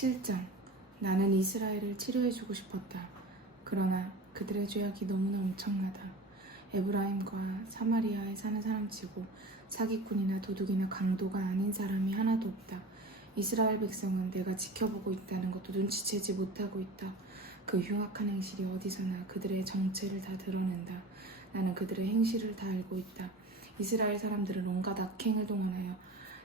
7장. 나는 이스라엘을 치료해주고 싶었다. 그러나 그들의 죄악이 너무나 엄청나다. 에브라임과 사마리아에 사는 사람치고 사기꾼이나 도둑이나 강도가 아닌 사람이 하나도 없다. 이스라엘 백성은 내가 지켜보고 있다는 것도 눈치채지 못하고 있다. 그 흉악한 행실이 어디서나 그들의 정체를 다 드러낸다. 나는 그들의 행실을 다 알고 있다. 이스라엘 사람들은 온갖 악행을 동원하여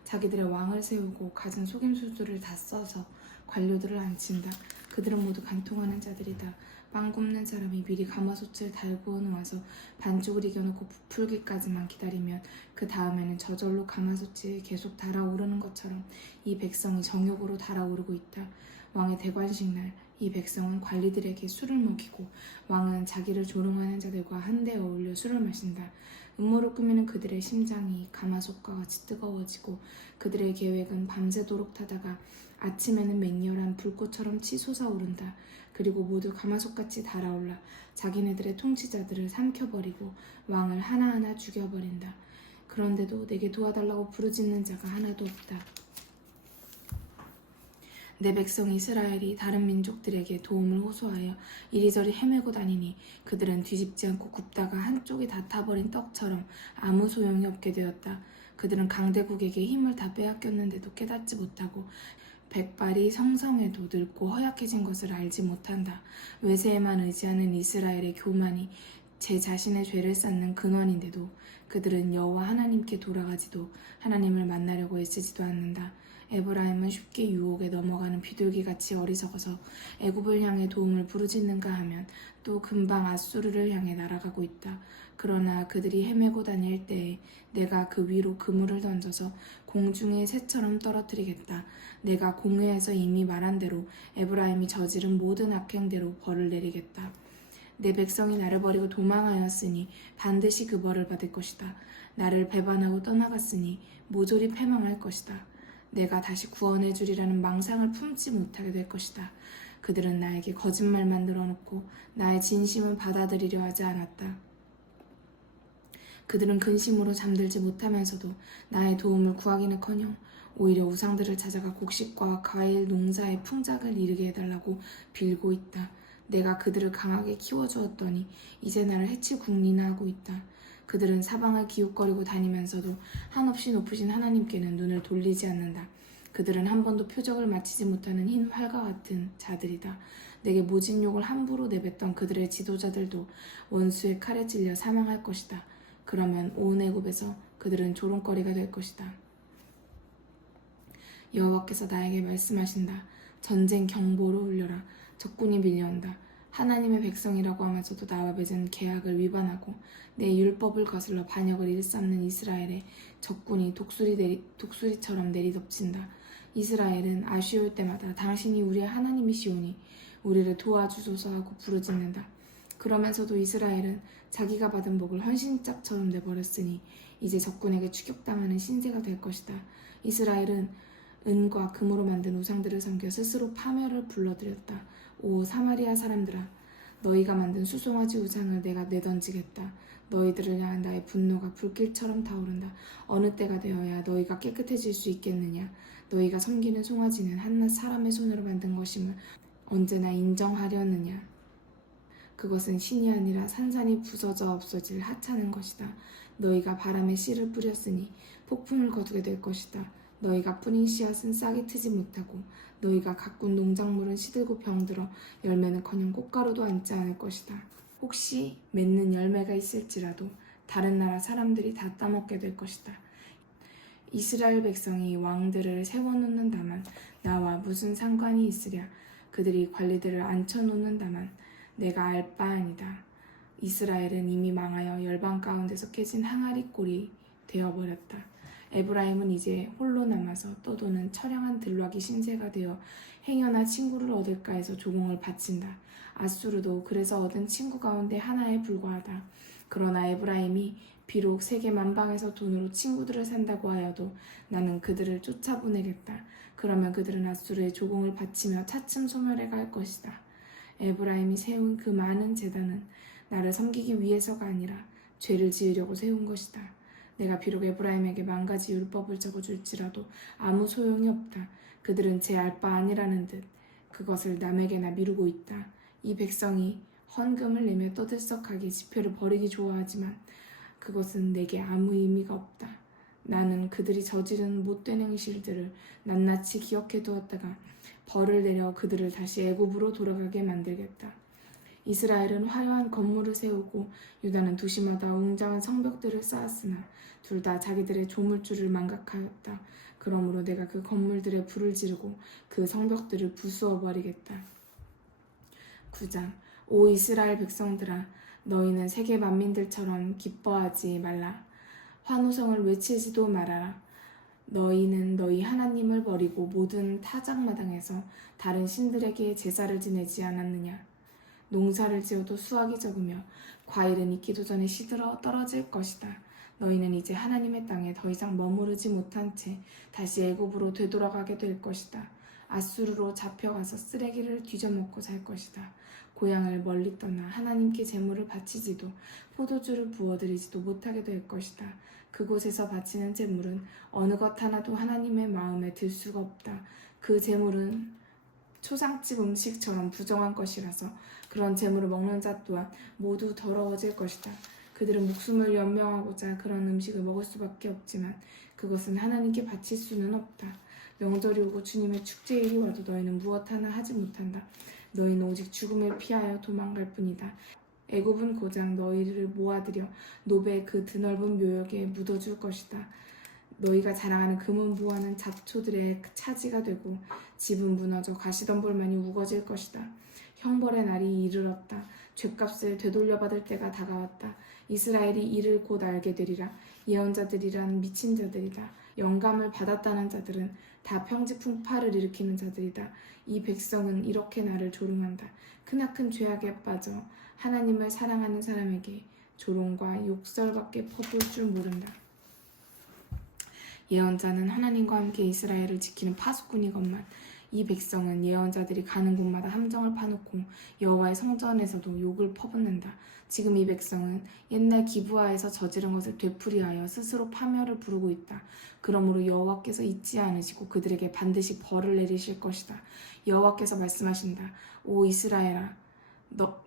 자기들의 왕을 세우고 갖은 속임수들을 다 써서 관료들을 앉힌다. 그들은 모두 간통하는 자들이다. 빵 굽는 사람이 미리 가마솥을 달구어 놓아서 반죽을 익혀놓고 부풀기까지만 기다리면 그 다음에는 저절로 가마솥이 계속 달아오르는 것처럼 이 백성이 정욕으로 달아오르고 있다. 왕의 대관식 날 이 백성은 관리들에게 술을 먹이고 왕은 자기를 조롱하는 자들과 한데 어울려 술을 마신다. 음모를 꾸미는 그들의 심장이 가마솥과 같이 뜨거워지고 그들의 계획은 밤새도록 타다가 아침에는 맹렬한 불꽃처럼 치솟아오른다. 그리고 모두 가마솥같이 달아올라 자기네들의 통치자들을 삼켜버리고 왕을 하나하나 죽여버린다. 그런데도 내게 도와달라고 부르짖는 자가 하나도 없다. 내 백성 이스라엘이 다른 민족들에게 도움을 호소하여 이리저리 헤매고 다니니 그들은 뒤집지 않고 굽다가 한쪽이 다 타버린 떡처럼 아무 소용이 없게 되었다. 그들은 강대국에게 힘을 다 빼앗겼는데도 깨닫지 못하고 백발이 성성에도 늙고 허약해진 것을 알지 못한다. 외세에만 의지하는 이스라엘의 교만이 제 자신의 죄를 쌓는 근원인데도 그들은 여호와 하나님께 돌아가지도 하나님을 만나려고 애쓰지도 않는다. 에브라임은 쉽게 유혹에 넘어가는 비둘기같이 어리석어서 애굽을 향해 도움을 부르짖는가 하면 또 금방 아수르를 향해 날아가고 있다. 그러나 그들이 헤매고 다닐 때에 내가 그 위로 그물을 던져서 공중의 새처럼 떨어뜨리겠다. 내가 공회에서 이미 말한 대로 에브라임이 저지른 모든 악행대로 벌을 내리겠다. 내 백성이 나를 버리고 도망하였으니 반드시 그 벌을 받을 것이다. 나를 배반하고 떠나갔으니 모조리 패망할 것이다. 내가 다시 구원해 주리라는 망상을 품지 못하게 될 것이다. 그들은 나에게 거짓말만 늘어놓고 나의 진심은 받아들이려 하지 않았다. 그들은 근심으로 잠들지 못하면서도 나의 도움을 구하기는커녕 오히려 우상들을 찾아가 곡식과 과일 농사의 풍작을 이르게 해달라고 빌고 있다. 내가 그들을 강하게 키워주었더니 이제 나를 해치 궁리나 하고 있다. 그들은 사방을 기웃거리고 다니면서도 한없이 높으신 하나님께는 눈을 돌리지 않는다. 그들은 한 번도 표적을 마치지 못하는 흰 활과 같은 자들이다. 내게 모진 욕을 함부로 내뱉던 그들의 지도자들도 원수의 칼에 찔려 사망할 것이다. 그러면 온 애굽에서 그들은 조롱거리가 될 것이다. 여호와께서 나에게 말씀하신다. 전쟁 경보를 울려라. 적군이 밀려온다. 하나님의 백성이라고 하면서도 나와 맺은 계약을 위반하고 내 율법을 거슬러 반역을 일삼는 이스라엘의 적군이 독수리처럼 내리덮친다. 이스라엘은 아쉬울 때마다 당신이 우리의 하나님이시오니 우리를 도와주소서 하고 부르짖는다. 그러면서도 이스라엘은 자기가 받은 복을 헌신짝처럼 내버렸으니 이제 적군에게 추격당하는 신세가 될 것이다. 이스라엘은 은과 금으로 만든 우상들을 섬겨 스스로 파멸을 불러들였다. 오 사마리아 사람들아, 너희가 만든 수송아지 우상을 내가 내던지겠다. 너희들을 향한 나의 분노가 불길처럼 타오른다. 어느 때가 되어야 너희가 깨끗해질 수 있겠느냐. 너희가 섬기는 송아지는 한낱 사람의 손으로 만든 것임을 언제나 인정하려느냐. 그것은 신이 아니라 산산이 부서져 없어질 하찮은 것이다. 너희가 바람에 씨를 뿌렸으니 폭풍을 거두게 될 것이다. 너희가 뿌린 씨앗은 싹이 트지 못하고 너희가 가꾼 농작물은 시들고 병들어 열매는커녕 꽃가루도 앉지 않을 것이다. 혹시 맺는 열매가 있을지라도 다른 나라 사람들이 다 따먹게 될 것이다. 이스라엘 백성이 왕들을 세워놓는다만 나와 무슨 상관이 있으랴. 그들이 관리들을 앉혀놓는다만 내가 알 바 아니다. 이스라엘은 이미 망하여 열방 가운데서 깨진 항아리 꼴이 되어버렸다. 에브라임은 이제 홀로 남아서 떠도는 처량한 들락이 신세가 되어 행여나 친구를 얻을까 해서 조공을 바친다. 아수르도 그래서 얻은 친구 가운데 하나에 불과하다. 그러나 에브라임이 비록 세계 만방에서 돈으로 친구들을 산다고 하여도 나는 그들을 쫓아보내겠다. 그러면 그들은 아수르의 조공을 바치며 차츰 소멸해 갈 것이다. 에브라임이 세운 그 많은 제단은 나를 섬기기 위해서가 아니라 죄를 지으려고 세운 것이다. 내가 비록 에브라임에게 10,000가지 율법을 적어줄지라도 아무 소용이 없다. 그들은 제 알 바 아니라는 듯 그것을 남에게나 미루고 있다. 이 백성이 헌금을 내며 떠들썩하게 지표를 버리기 좋아하지만 그것은 내게 아무 의미가 없다. 나는 그들이 저지른 못된 행실들을 낱낱이 기억해 두었다가 벌을 내려 그들을 다시 애굽으로 돌아가게 만들겠다. 이스라엘은 화려한 건물을 세우고 유다는 도시마다 웅장한 성벽들을 쌓았으나 둘 다 자기들의 조물주를 망각하였다. 그러므로 내가 그 건물들에 불을 지르고 그 성벽들을 부수어 버리겠다. 9장. 오 이스라엘 백성들아, 너희는 세계 만민들처럼 기뻐하지 말라. 환호성을 외치지도 말아라. 너희는 너희 하나님을 버리고 모든 타작마당에서 다른 신들에게 제사를 지내지 않았느냐. 농사를 지어도 수확이 적으며 과일은 익기도 전에 시들어 떨어질 것이다. 너희는 이제 하나님의 땅에 더 이상 머무르지 못한 채 다시 애굽으로 되돌아가게 될 것이다. 아수르로 잡혀가서 쓰레기를 뒤져먹고 살 것이다. 고향을 멀리 떠나 하나님께 제물을 바치지도 포도주를 부어드리지도 못하게 될 것이다. 그곳에서 바치는 제물은 어느 것 하나도 하나님의 마음에 들 수가 없다. 그 제물은 초상집 음식처럼 부정한 것이라서 그런 제물을 먹는 자 또한 모두 더러워질 것이다. 그들은 목숨을 연명하고자 그런 음식을 먹을 수밖에 없지만 그것은 하나님께 바칠 수는 없다. 명절이 오고 주님의 축제일이 와도 너희는 무엇 하나 하지 못한다. 너희는 오직 죽음을 피하여 도망갈 뿐이다. 애굽은 고작 너희를 모아들여 노베의 그 드넓은 묘역에 묻어줄 것이다. 너희가 자랑하는 금은 보화는 잡초들의 차지가 되고 집은 무너져 가시덤불만이 우거질 것이다. 형벌의 날이 이르렀다. 죗값을 되돌려받을 때가 다가왔다. 이스라엘이 이를 곧 알게 되리라. 예언자들이란 미친 자들이다. 영감을 받았다는 자들은 다 평지풍 파를 일으키는 자들이다. 이 백성은 이렇게 나를 조롱한다. 크나큰 죄악에 빠져 하나님을 사랑하는 사람에게 조롱과 욕설밖에 퍼부을 줄 모른다. 예언자는 하나님과 함께 이스라엘을 지키는 파수꾼이건만 이 백성은 예언자들이 가는 곳마다 함정을 파놓고 여호와의 성전에서도 욕을 퍼붓는다. 지금 이 백성은 옛날 기브아에서 저지른 것을 되풀이하여 스스로 파멸을 부르고 있다. 그러므로 여호와께서 잊지 않으시고 그들에게 반드시 벌을 내리실 것이다. 여호와께서 말씀하신다. 오 이스라엘아,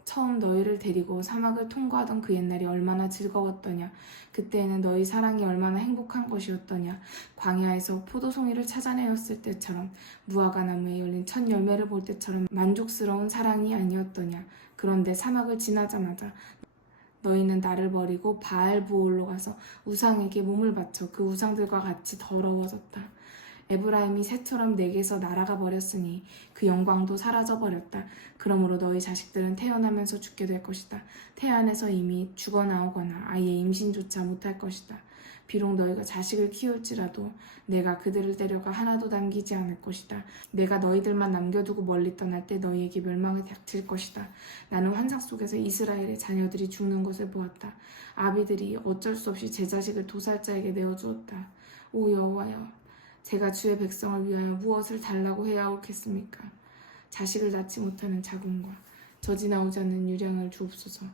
처음 너희를 데리고 사막을 통과하던 그 옛날이 얼마나 즐거웠더냐. 그때에는 너희 사랑이 얼마나 행복한 것이었더냐. 광야에서 포도송이를 찾아내었을 때처럼 무화과 나무에 열린 첫 열매를 볼 때처럼 만족스러운 사랑이 아니었더냐. 그런데 사막을 지나자마자 너희는 나를 버리고 바알보올로 가서 우상에게 몸을 바쳐 그 우상들과 같이 더러워졌다. 에브라임이 새처럼 내게서 날아가 버렸으니 그 영광도 사라져 버렸다. 그러므로 너희 자식들은 태어나면서 죽게 될 것이다. 태안에서 이미 죽어나오거나 아예 임신조차 못할 것이다. 비록 너희가 자식을 키울지라도 내가 그들을 데려가 하나도 남기지 않을 것이다. 내가 너희들만 남겨두고 멀리 떠날 때 너희에게 멸망이 닥칠 것이다. 나는 환상 속에서 이스라엘의 자녀들이 죽는 것을 보았다. 아비들이 어쩔 수 없이 제 자식을 도살자에게 내어주었다. 오 여호와여, 제가 주의 백성을 위하여 무엇을 달라고 해야 옳겠습니까? 자식을 낳지 못하는 자궁과 젖이 나오지 않는 유량을 주옵소서.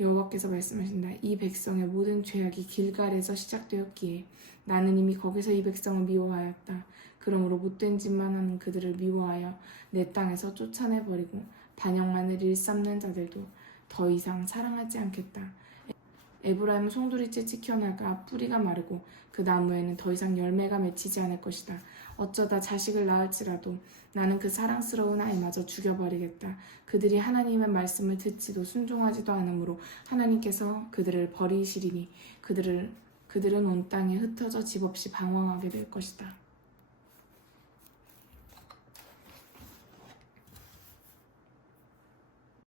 여호와께서 말씀하신다. 이 백성의 모든 죄악이 길갈에서 시작되었기에 나는 이미 거기서 이 백성을 미워하였다. 그러므로 못된 짓만 하는 그들을 미워하여 내 땅에서 쫓아내버리고 반역만을 일삼는 자들도 더 이상 사랑하지 않겠다. 에브라임은 송두리째 찍혀나가 뿌리가 마르고 그 나무에는 더 이상 열매가 맺히지 않을 것이다. 어쩌다 자식을 낳을지라도 나는 그 사랑스러운 아이마저 죽여버리겠다. 그들이 하나님의 말씀을 듣지도 순종하지도 않으므로 하나님께서 그들을 버리시리니 그들은 온 땅에 흩어져 집 없이 방황하게 될 것이다.